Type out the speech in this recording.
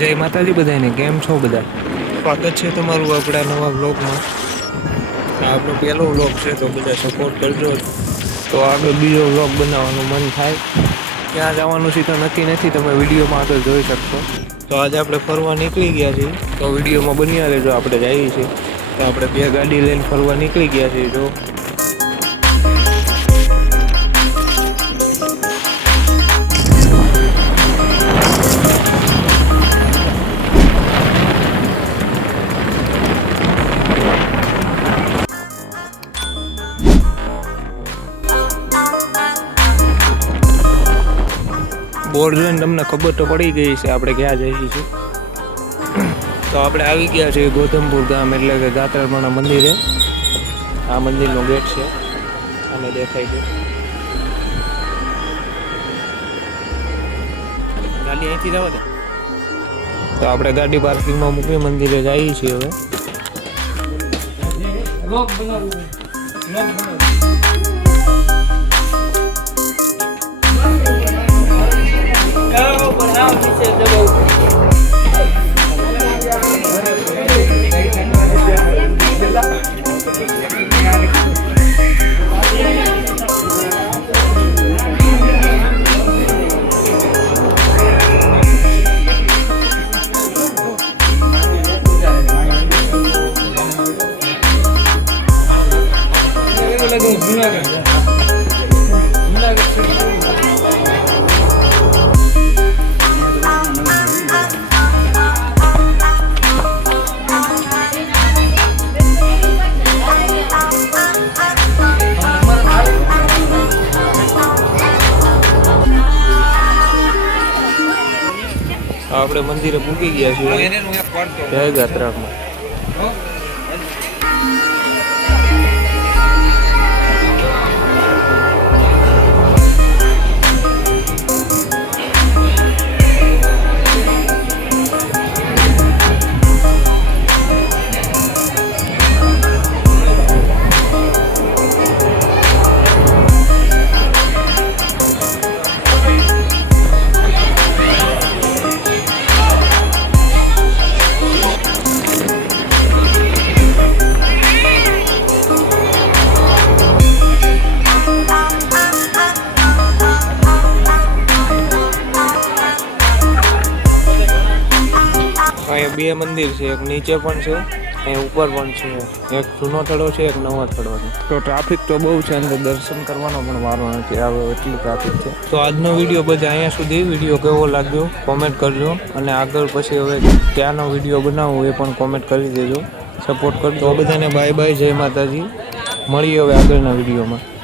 જય માતાજી બધાને, કેમ છો બધા? સ્વાગત છે તમારું આપણા નવા વ્લોગમાં. આ આપણો પહેલો વ્લોગ છે તો બધા સપોર્ટ કરજો. તો આગળ બીજો વ્લોગ બનાવવાનું મન થાય. ક્યાં જવાનું છે તો નક્કી નથી, તમે વિડીયોમાં આગળ જોઈ શકશો. તો આજે આપણે ફરવા નીકળી ગયા છીએ, તો વિડીયોમાં બન્યા રહેજો. આપણે જઈએ છીએ તો આપણે બે ગાડી લઈને ફરવા નીકળી ગયા છીએ. જો બોર્ડ જોઈને તમને ખબર તો પડી ગઈ છે આપણે ક્યાં જઈએ છીએ. તો આપણે આવી ગયા છીએ ગૌતમપુર ગામ, એટલે કે ગાત્રાળમાના મંદિરે. આ મંદિરનો ગેટ છે અને દેખાય છે. ગાડી અહીંથી જવા દે. તો આપણે ગાડી પાર્કિંગમાં મૂકી મંદિરે જઈએ છીએ હવે. આપણે મંદિરે પૂકી ગયા છીએ, જય ગાત્રાળમાં. અહીંયા બે મંદિર છે, એક નીચે પણ છે, અહીંયા ઉપર પણ છે. એક જૂનો થડો છે, એક નવો થડો છે. તો ટ્રાફિક તો બહુ છે, અંદર દર્શન કરવાનો પણ વારો નથી આવ્યો, એટલી ટ્રાફિક છે. તો આજનો વિડીયો બધા અહીંયા સુધી. વિડીયો કેવો લાગ્યો કોમેન્ટ કરજો, અને આગળ પછી હવે ક્યાંનો વિડીયો બનાવવો એ પણ કોમેન્ટ કરી દેજો, સપોર્ટ કરજો. તો બધાને બાય બાય, જય માતાજી. મળીએ હવે આગળના વિડીયોમાં.